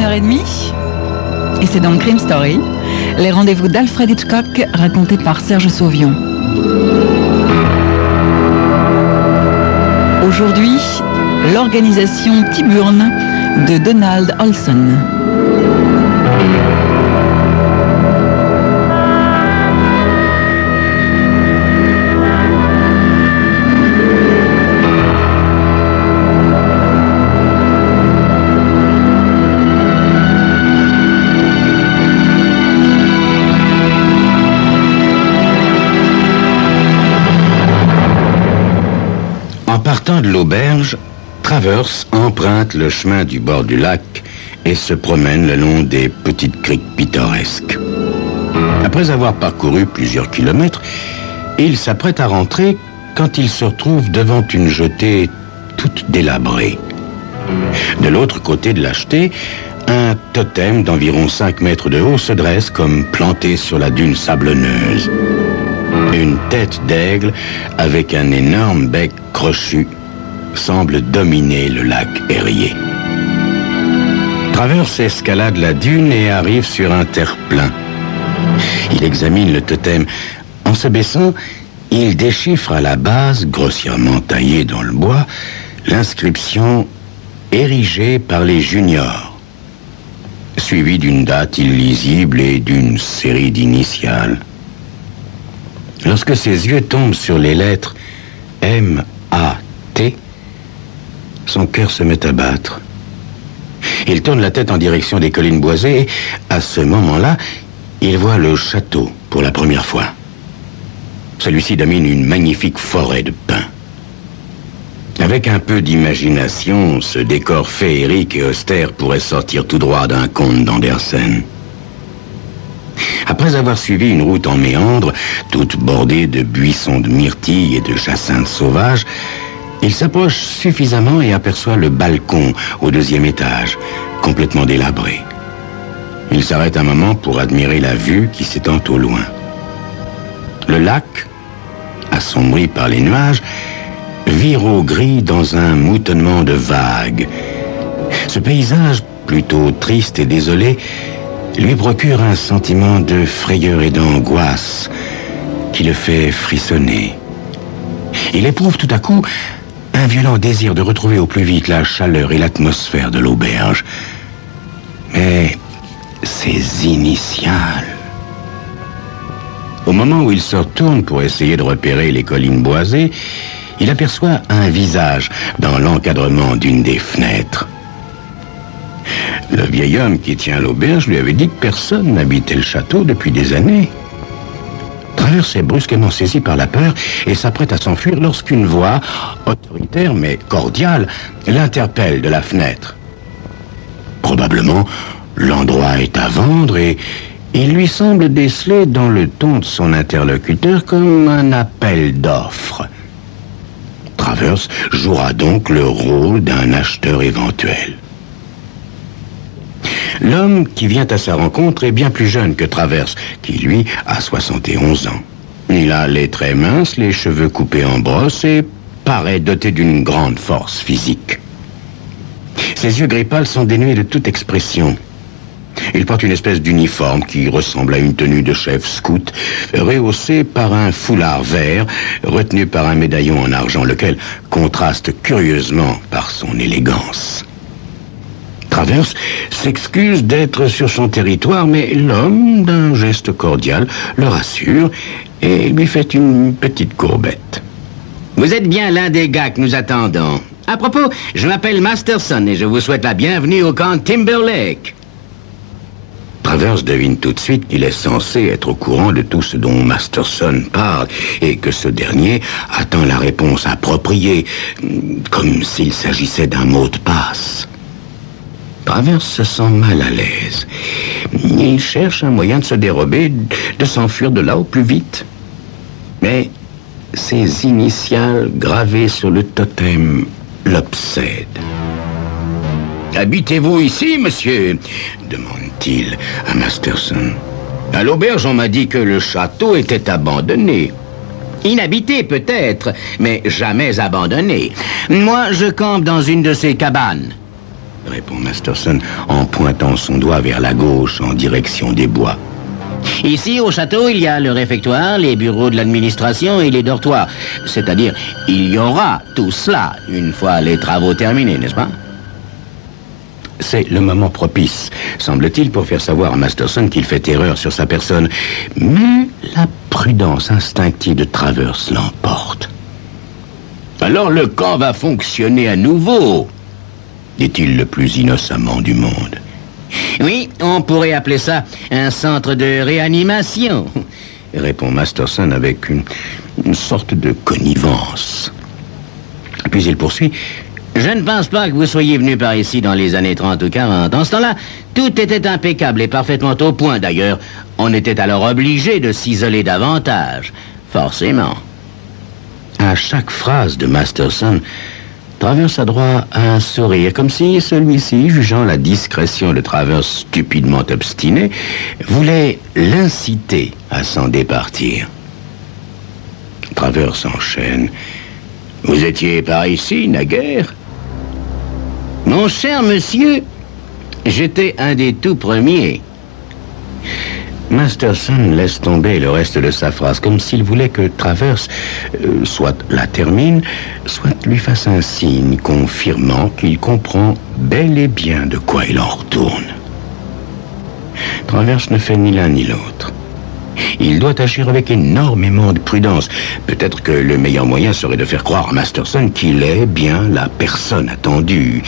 1h30. Et c'est donc Crime Story, les rendez-vous d'Alfred Hitchcock racontés par Serge Sauvion. Aujourd'hui, l'organisation Tyburn de Donald Olson. Partant de l'auberge, Travers emprunte le chemin du bord du lac et se promène le long des petites criques pittoresques. Après avoir parcouru plusieurs kilomètres, il s'apprête à rentrer quand il se retrouve devant une jetée toute délabrée. De l'autre côté de la jetée, un totem d'environ 5 mètres de haut se dresse comme planté sur la dune sablonneuse. Une tête d'aigle avec un énorme bec crochu semble dominer le lac Erie. Travers escalade la dune et arrive sur un terre-plein. Il examine le totem. En se baissant, il déchiffre à la base, grossièrement taillée dans le bois, l'inscription « Érigée par les juniors », suivie d'une date illisible et d'une série d'initiales. Lorsque ses yeux tombent sur les lettres M-A-T, son cœur se met à battre. Il tourne la tête en direction des collines boisées et, à ce moment-là, il voit le château pour la première fois. Celui-ci domine une magnifique forêt de pins. Avec un peu d'imagination, ce décor féerique et austère pourrait sortir tout droit d'un conte d'Andersen. Après avoir suivi une route en méandre, toute bordée de buissons de myrtilles et de jacinthes sauvages, il s'approche suffisamment et aperçoit le balcon au 2e étage, complètement délabré. Il s'arrête un moment pour admirer la vue qui s'étend au loin. Le lac, assombri par les nuages, vire au gris dans un moutonnement de vagues. Ce paysage, plutôt triste et désolé, lui procure un sentiment de frayeur et d'angoisse qui le fait frissonner. Il éprouve tout à coup un violent désir de retrouver au plus vite la chaleur et l'atmosphère de l'auberge. Mais ses initiales... Au moment où il se retourne pour essayer de repérer les collines boisées, il aperçoit un visage dans l'encadrement d'une des fenêtres. Le vieil homme qui tient l'auberge lui avait dit que personne n'habitait le château depuis des années. Travers est brusquement saisi par la peur et s'apprête à s'enfuir lorsqu'une voix, autoritaire mais cordiale, l'interpelle de la fenêtre. Probablement, l'endroit est à vendre et il lui semble déceler dans le ton de son interlocuteur comme un appel d'offres. Travers jouera donc le rôle d'un acheteur éventuel. L'homme qui vient à sa rencontre est bien plus jeune que Travers, qui, lui, a 71 ans. Il a les traits minces, les cheveux coupés en brosse et paraît doté d'une grande force physique. Ses yeux gris pâles sont dénués de toute expression. Il porte une espèce d'uniforme qui ressemble à une tenue de chef scout, rehaussée par un foulard vert, retenu par un médaillon en argent, lequel contraste curieusement par son élégance. Travers s'excuse d'être sur son territoire, mais l'homme, d'un geste cordial, le rassure et lui fait une petite courbette. Vous êtes bien l'un des gars que nous attendons. À propos, je m'appelle Masterson et je vous souhaite la bienvenue au camp Timberlake. Travers devine tout de suite qu'il est censé être au courant de tout ce dont Masterson parle et que ce dernier attend la réponse appropriée, comme s'il s'agissait d'un mot de passe. Travers se sent mal à l'aise. Il cherche un moyen de se dérober, de s'enfuir de là au plus vite. Mais ses initiales gravées sur le totem l'obsèdent. « Habitez-vous ici, monsieur ?» demande-t-il à Masterson. « À l'auberge, on m'a dit que le château était abandonné. » Inhabité peut-être, mais jamais abandonné. Moi, je campe dans une de ces cabanes. répond Masterson en pointant son doigt vers la gauche en direction des bois. Ici, au château, il y a le réfectoire, les bureaux de l'administration et les dortoirs. C'est-à-dire, il y aura tout cela une fois les travaux terminés, n'est-ce pas? C'est le moment propice, semble-t-il, pour faire savoir à Masterson qu'il fait erreur sur sa personne. Mais la prudence instinctive de Travers l'emporte. Alors le camp va fonctionner à nouveau, dit-il le plus innocemment du monde. Oui, on pourrait appeler ça un centre de réanimation, répond Masterson avec une sorte de connivence. Puis il poursuit. Je ne pense pas que vous soyez venu par ici dans les années 30 ou 40. En ce temps-là, tout était impeccable et parfaitement au point. D'ailleurs, on était alors obligé de s'isoler davantage. Forcément. À chaque phrase de Masterson, Travers a droit à un sourire, comme si celui-ci, jugeant la discrétion de Travers stupidement obstiné, voulait l'inciter à s'en départir. Travers enchaîne. « Vous étiez par ici, naguère ?» « Mon cher monsieur, j'étais un des tout premiers. » Masterson laisse tomber le reste de sa phrase, comme s'il voulait que Travers soit la termine, soit lui fasse un signe confirmant qu'il comprend bel et bien de quoi il en retourne. Travers ne fait ni l'un ni l'autre. Il doit agir avec énormément de prudence. Peut-être que le meilleur moyen serait de faire croire à Masterson qu'il est bien la personne attendue.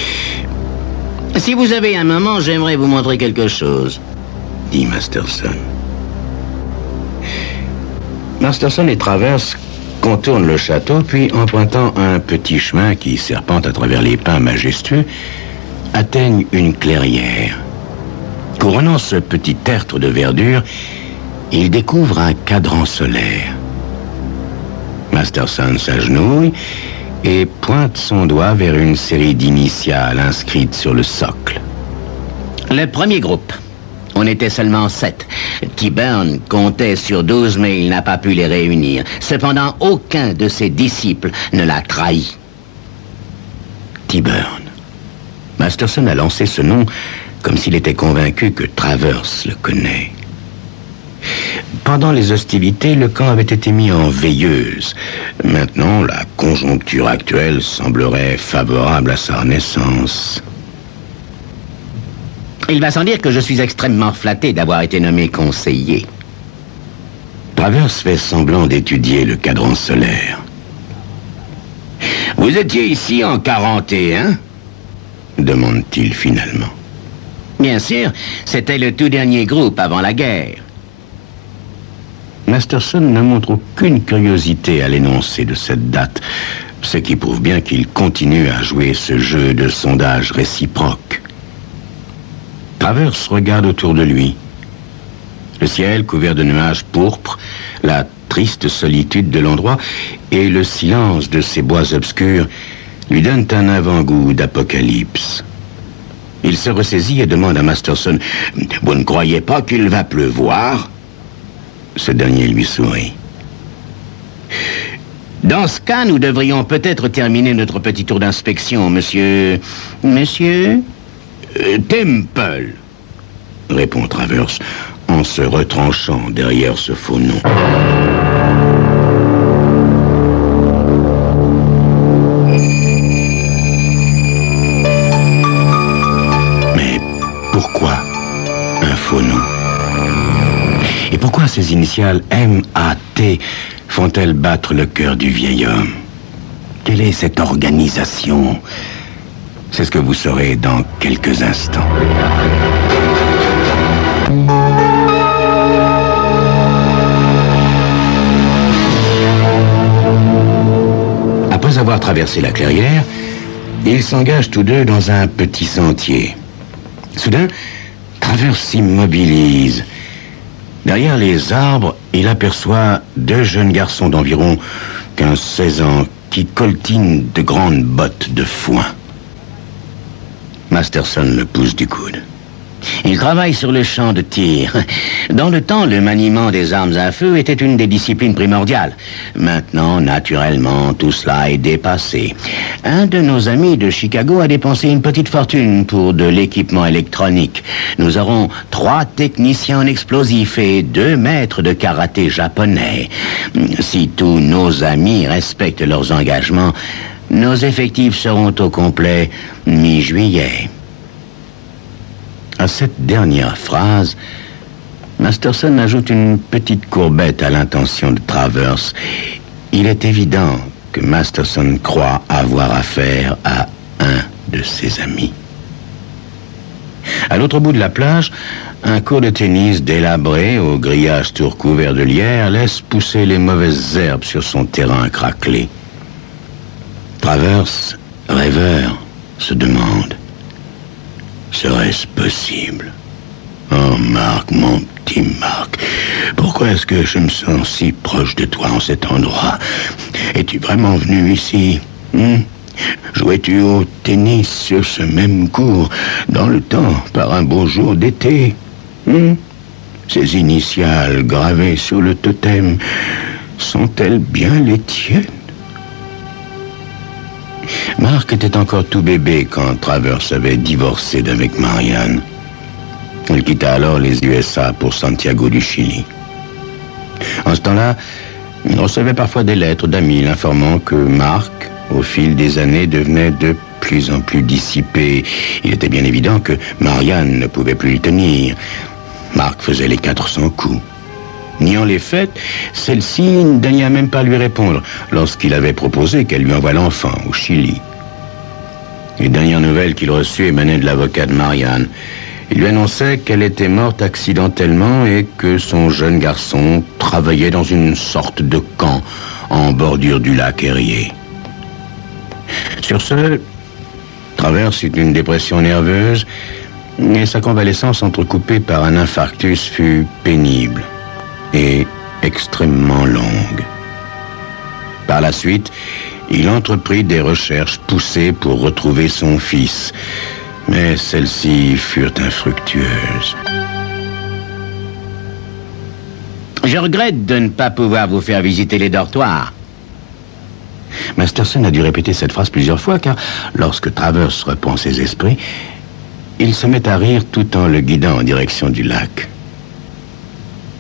« Si vous avez un moment, j'aimerais vous montrer quelque chose. » dit Masterson. Masterson et Travers contournent le château, puis en pointant un petit chemin qui serpente à travers les pins majestueux, atteignent une clairière. Couronnant ce petit tertre de verdure, ils découvrent un cadran solaire. Masterson s'agenouille et pointe son doigt vers une série d'initiales inscrites sur le socle. Le premier groupe. On était seulement 7. T-Burn comptait sur 12, mais il n'a pas pu les réunir. Cependant, aucun de ses disciples ne l'a trahi. T-Burn. Masterson a lancé ce nom comme s'il était convaincu que Travers le connaît. Pendant les hostilités, le camp avait été mis en veilleuse. Maintenant, la conjoncture actuelle semblerait favorable à sa renaissance. Il va sans dire que je suis extrêmement flatté d'avoir été nommé conseiller. Travers fait semblant d'étudier le cadran solaire. Vous étiez ici en 41 ? demande-t-il finalement. Bien sûr, c'était le tout dernier groupe avant la guerre. Masterson ne montre aucune curiosité à l'énoncé de cette date, ce qui prouve bien qu'il continue à jouer ce jeu de sondage réciproque. Travers regarde autour de lui. Le ciel couvert de nuages pourpres, la triste solitude de l'endroit et le silence de ces bois obscurs lui donnent un avant-goût d'apocalypse. Il se ressaisit et demande à Masterson « Vous ne croyez pas qu'il va pleuvoir ?» Ce dernier lui sourit. Dans ce cas, nous devrions peut-être terminer notre petit tour d'inspection, monsieur... Monsieur Temple, répond Travers en se retranchant derrière ce faux nom. Mais pourquoi un faux nom? Et pourquoi ces initiales M.A.T. font-elles battre le cœur du vieil homme? Quelle est cette organisation? C'est ce que vous saurez dans quelques instants. Après avoir traversé la clairière, ils s'engagent tous deux dans un petit sentier. Soudain, Travers s'immobilise. Derrière les arbres, il aperçoit deux jeunes garçons d'environ 15-16 ans qui coltinent de grandes bottes de foin. Masterson le pousse du coude. Il travaille sur le champ de tir. Dans le temps, le maniement des armes à feu était une des disciplines primordiales. Maintenant, naturellement, tout cela est dépassé. Un de nos amis de Chicago a dépensé une petite fortune pour de l'équipement électronique. Nous aurons 3 techniciens en explosifs et 2 maîtres de karaté japonais. Si tous nos amis respectent leurs engagements, nos effectifs seront au complet mi-juillet. À cette dernière phrase, Masterson ajoute une petite courbette à l'intention de Travers. Il est évident que Masterson croit avoir affaire à un de ses amis. À l'autre bout de la plage, un court de tennis délabré au grillage tout recouvert de lierre laisse pousser les mauvaises herbes sur son terrain craquelé. Travers, rêveur, se demande: serait-ce possible? Oh, Marc, mon petit Marc, pourquoi est-ce que je me sens si proche de toi en cet endroit? Es-tu vraiment venu ici? Jouais-tu au tennis sur ce même court, dans le temps, par un beau jour d'été? Ces initiales gravées sur le totem, sont-elles bien les tiennes? Marc était encore tout bébé quand Travers avait divorcé d'avec Marianne. Il quitta alors les USA pour Santiago du Chili. En ce temps-là, il recevait parfois des lettres d'amis l'informant que Marc, au fil des années, devenait de plus en plus dissipé. Il était bien évident que Marianne ne pouvait plus le tenir. Marc faisait les 400 coups. Niant les faits, celle-ci ne daigna même pas lui répondre lorsqu'il avait proposé qu'elle lui envoie l'enfant au Chili. Les dernières nouvelles qu'il reçut émanaient de l'avocat de Marianne. Il lui annonçait qu'elle était morte accidentellement et que son jeune garçon travaillait dans une sorte de camp en bordure du lac Erie. Sur ce, Travers eut une dépression nerveuse et sa convalescence entrecoupée par un infarctus fut pénible et extrêmement longue. Par la suite, il entreprit des recherches poussées pour retrouver son fils, mais celles-ci furent infructueuses. Je regrette de ne pas pouvoir vous faire visiter les dortoirs. Masterson a dû répéter cette phrase plusieurs fois, car lorsque Travers reprend ses esprits, il se met à rire tout en le guidant en direction du lac.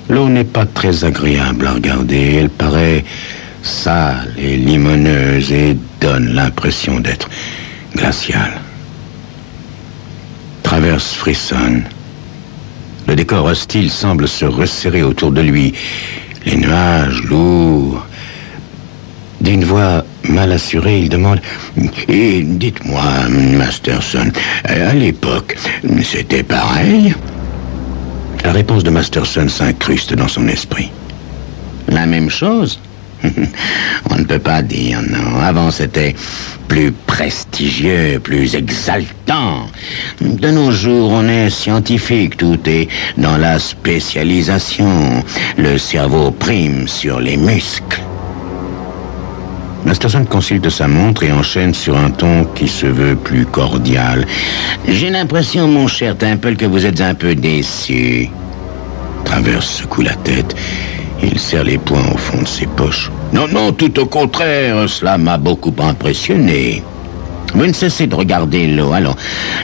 L'eau n'est pas très agréable à regarder. Elle paraît sale et limoneuse et donne l'impression d'être glaciale. Travers frissonne. Le décor hostile semble se resserrer autour de lui. Les nuages lourds. D'une voix mal assurée, il demande: « Et dites-moi, Masterson, à l'époque, c'était pareil ?» La réponse de Masterson s'incruste dans son esprit. La même chose? On ne peut pas dire, non. Avant, c'était plus prestigieux, plus exaltant. De nos jours, on est scientifique, tout est dans la spécialisation. Le cerveau prime sur les muscles. Masterson consulte sa montre et enchaîne sur un ton qui se veut plus cordial. J'ai l'impression, mon cher Temple, que vous êtes un peu déçu. Travers secoue la tête. Il serre les poings au fond de ses poches. Non, non, tout au contraire, cela m'a beaucoup impressionné. Vous ne cessez de regarder l'eau, alors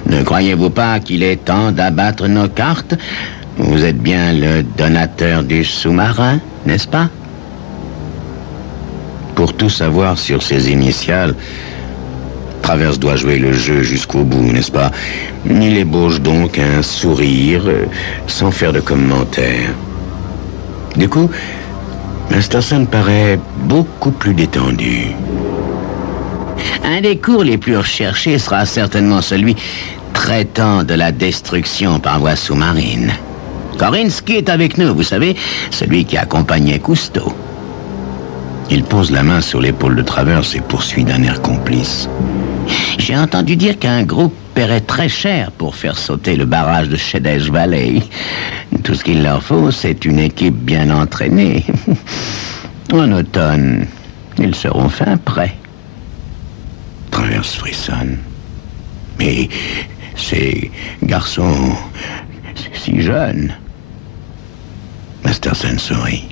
ne croyez-vous pas qu'il est temps d'abattre nos cartes? Vous êtes bien le donateur du sous-marin, n'est-ce pas? Pour tout savoir sur ses initiales, Travers doit jouer le jeu jusqu'au bout, n'est-ce pas? Il ébauche donc un sourire sans faire de commentaire. Du coup, Masterson paraît beaucoup plus détendu. Un des cours les plus recherchés sera certainement celui traitant de la destruction par voie sous-marine. Korinsky est avec nous, vous savez, celui qui accompagnait Cousteau. Il pose la main sur l'épaule de Travers et poursuit d'un air complice. J'ai entendu dire qu'un groupe paierait très cher pour faire sauter le barrage de Shedesh Valley. Tout ce qu'il leur faut, c'est une équipe bien entraînée. En automne, ils seront fin prêts. Travers frissonne. Mais ces garçons si jeune. Masterson sourit.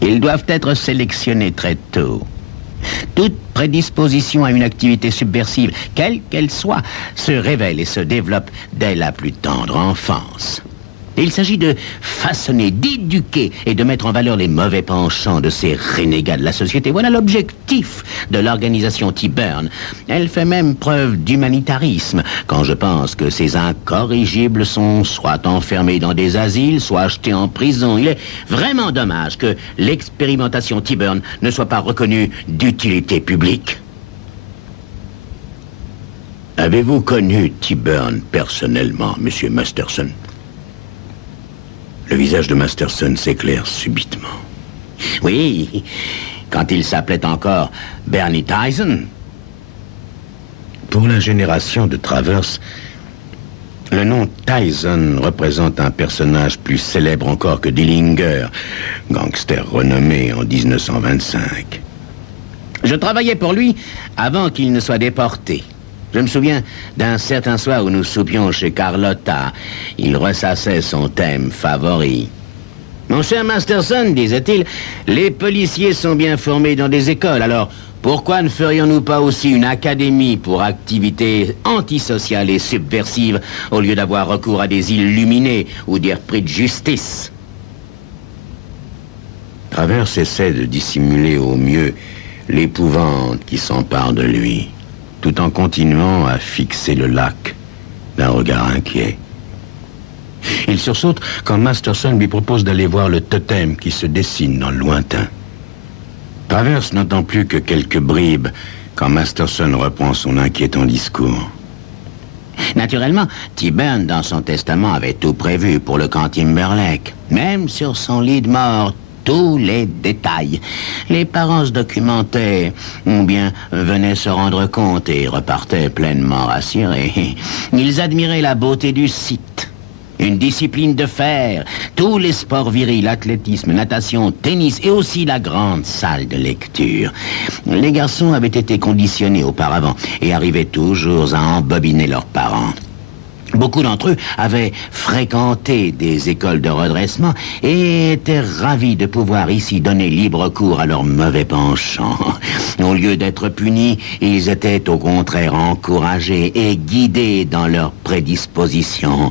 Ils doivent être sélectionnés très tôt. Toute prédisposition à une activité subversive, quelle qu'elle soit, se révèle et se développe dès la plus tendre enfance. Il s'agit de façonner, d'éduquer et de mettre en valeur les mauvais penchants de ces renégats de la société. Voilà l'objectif de l'organisation T-Burn. Elle fait même preuve d'humanitarisme quand je pense que ces incorrigibles sont soit enfermés dans des asiles, soit achetés en prison. Il est vraiment dommage que l'expérimentation T-Burn ne soit pas reconnue d'utilité publique. Avez-vous connu T-Burn personnellement, Monsieur Masterson? Le visage de Masterson s'éclaire subitement. Oui, quand il s'appelait encore Bernie Tyson. Pour la génération de Travers, le nom Tyson représente un personnage plus célèbre encore que Dillinger, gangster renommé en 1925. Je travaillais pour lui avant qu'il ne soit déporté. Je me souviens d'un certain soir où nous soupions chez Carlotta. Il ressassait son thème favori. Mon cher Masterson, disait-il, les policiers sont bien formés dans des écoles, alors pourquoi ne ferions-nous pas aussi une académie pour activités antisociales et subversives au lieu d'avoir recours à des illuminés ou des repris de justice? Travers essaie de dissimuler au mieux l'épouvante qui s'empare de lui, tout en continuant à fixer le lac d'un regard inquiet. Il sursaute quand Masterson lui propose d'aller voir le totem qui se dessine dans le lointain. Travers n'entend plus que quelques bribes quand Masterson reprend son inquiétant discours. Naturellement, T-Burn, dans son testament, avait tout prévu pour le camp Timberlake. Même sur son lit de mort, tous les détails. Les parents se documentaient, ou bien venaient se rendre compte et repartaient pleinement rassurés. Ils admiraient la beauté du site. Une discipline de fer, tous les sports virils, athlétisme, natation, tennis et aussi la grande salle de lecture. Les garçons avaient été conditionnés auparavant et arrivaient toujours à embobiner leurs parents. Beaucoup d'entre eux avaient fréquenté des écoles de redressement et étaient ravis de pouvoir ici donner libre cours à leurs mauvais penchants. Au lieu d'être punis, ils étaient au contraire encouragés et guidés dans leurs prédispositions.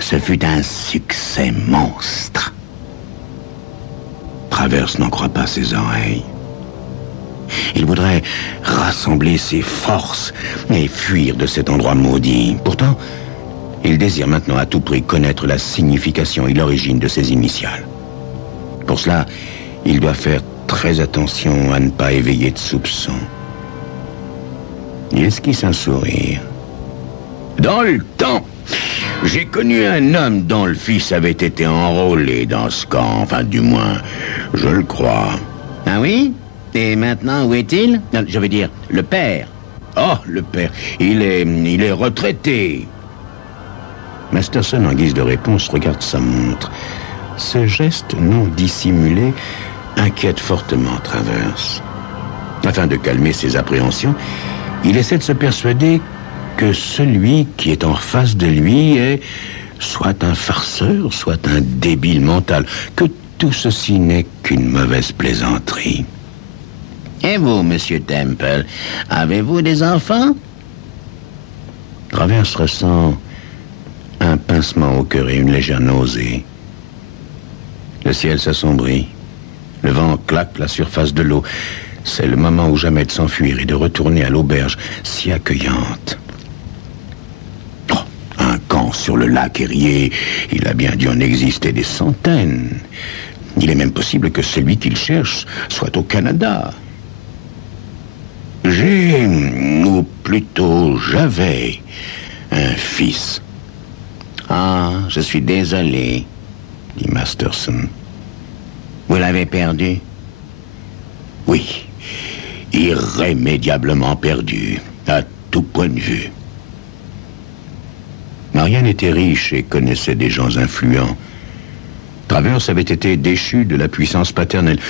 Ce fut un succès monstre. Travers n'en croit pas ses oreilles. Il voudrait rassembler ses forces et fuir de cet endroit maudit. Pourtant, il désire maintenant à tout prix connaître la signification et l'origine de ses initiales. Pour cela, il doit faire très attention à ne pas éveiller de soupçons. Il esquisse un sourire. Dans le temps, j'ai connu un homme dont le fils avait été enrôlé dans ce camp. Enfin, du moins, je le crois. Ah oui? Et maintenant, où est-il? Je veux dire, le père. Oh, le père, il est retraité. Masterson, en guise de réponse, regarde sa montre. Ce geste non dissimulé inquiète fortement Travers. Afin de calmer ses appréhensions, il essaie de se persuader que celui qui est en face de lui est soit un farceur, soit un débile mental, que tout ceci n'est qu'une mauvaise plaisanterie. Et vous, Monsieur Temple, avez-vous des enfants? Travers ressent un pincement au cœur et une légère nausée. Le ciel s'assombrit. Le vent claque la surface de l'eau. C'est le moment ou jamais de s'enfuir et de retourner à l'auberge si accueillante. Oh, un camp sur le lac Erie, il a bien dû en exister des centaines. Il est même possible que celui qu'il cherche soit au Canada. Ou plutôt j'avais un fils. Ah, je suis désolé, dit Masterson. Vous l'avez perdu? Oui, irrémédiablement perdu, à tout point de vue. Marianne était riche et connaissait des gens influents. Travers avait été déchu de la puissance paternelle,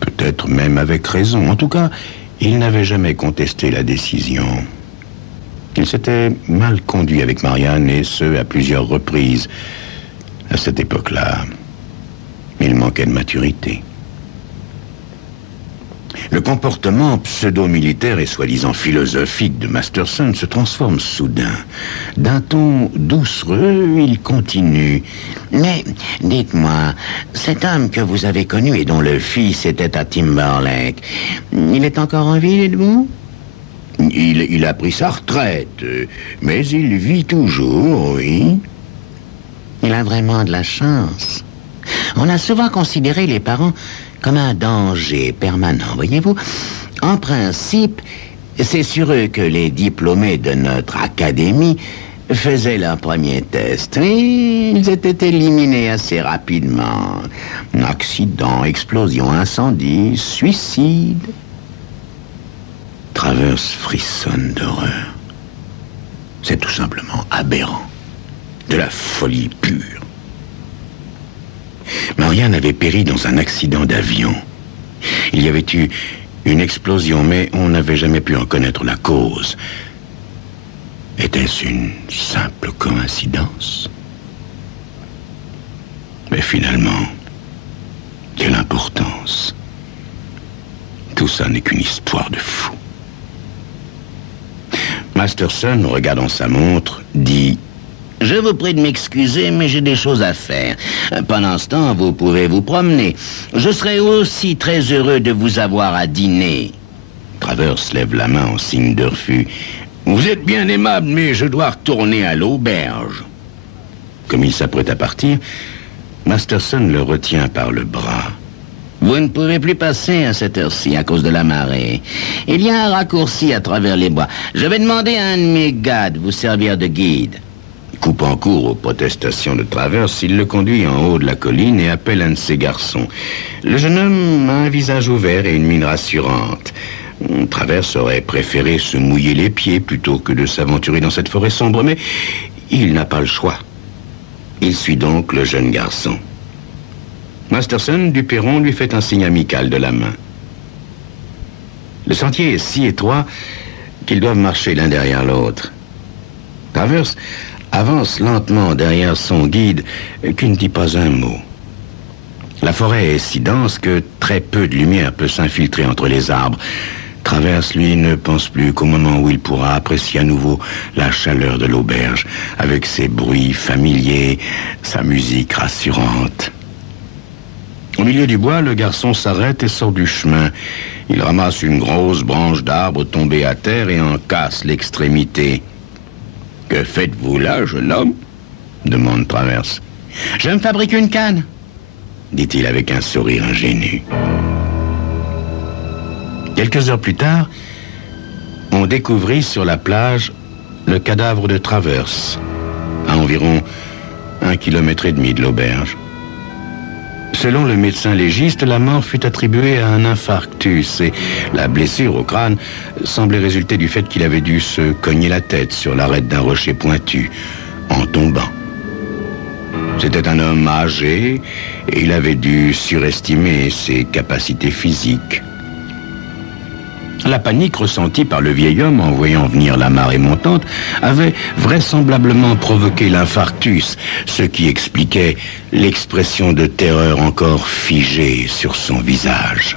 peut-être même avec raison. En tout cas, il n'avait jamais contesté la décision. Il s'était mal conduit avec Marianne, et ce, à plusieurs reprises. À cette époque-là, il manquait de maturité. Le comportement pseudo-militaire et soi-disant philosophique de Masterson se transforme soudain. D'un ton doucereux, il continue. Mais, dites-moi, cet homme que vous avez connu et dont le fils était à Timberlake, il est encore en vie, dites-vous? Il a pris sa retraite, mais il vit toujours, oui. Il a vraiment de la chance. On a souvent considéré les parents comme un danger permanent, voyez-vous. En principe, c'est sur eux que les diplômés de notre académie faisaient leur premier test. Et ils étaient éliminés assez rapidement. Accident, explosion, incendie, suicide. Travers frissonne d'horreur. C'est tout simplement aberrant. De la folie pure. Marianne avait péri dans un accident d'avion. Il y avait eu une explosion, mais on n'avait jamais pu en connaître la cause. Était-ce une simple coïncidence? Mais finalement, quelle importance. Tout ça n'est qu'une histoire de fou. Masterson, regardant sa montre, dit... Je vous prie de m'excuser, mais j'ai des choses à faire. Pendant ce temps, vous pouvez vous promener. Je serai aussi très heureux de vous avoir à dîner. Travers lève la main en signe de refus. Vous êtes bien aimable, mais je dois retourner à l'auberge. Comme il s'apprête à partir, Masterson le retient par le bras. Vous ne pouvez plus passer à cette heure-ci à cause de la marée. Il y a un raccourci à travers les bois. Je vais demander à un de mes gars de vous servir de guide. Coupant court aux protestations de Travers, il le conduit en haut de la colline et appelle un de ses garçons. Le jeune homme a un visage ouvert et une mine rassurante. Travers aurait préféré se mouiller les pieds plutôt que de s'aventurer dans cette forêt sombre, mais il n'a pas le choix. Il suit donc le jeune garçon. Masterson, du perron, lui fait un signe amical de la main. Le sentier est si étroit qu'ils doivent marcher l'un derrière l'autre. Travers avance lentement derrière son guide qui ne dit pas un mot. La forêt est si dense que très peu de lumière peut s'infiltrer entre les arbres. Travers, lui, ne pense plus qu'au moment où il pourra apprécier à nouveau la chaleur de l'auberge, avec ses bruits familiers, sa musique rassurante. Au milieu du bois, le garçon s'arrête et sort du chemin. Il ramasse une grosse branche d'arbre tombée à terre et en casse l'extrémité. « Que faites-vous là, jeune homme ?» demande Travers. « Je me fabrique une canne, » dit-il avec un sourire ingénu. Quelques heures plus tard, on découvrit sur la plage le cadavre de Travers, à environ 1,5 km de l'auberge. Selon le médecin légiste, la mort fut attribuée à un infarctus et la blessure au crâne semblait résulter du fait qu'il avait dû se cogner la tête sur l'arête d'un rocher pointu en tombant. C'était un homme âgé et il avait dû surestimer ses capacités physiques. La panique ressentie par le vieil homme en voyant venir la marée montante avait vraisemblablement provoqué l'infarctus, ce qui expliquait l'expression de terreur encore figée sur son visage.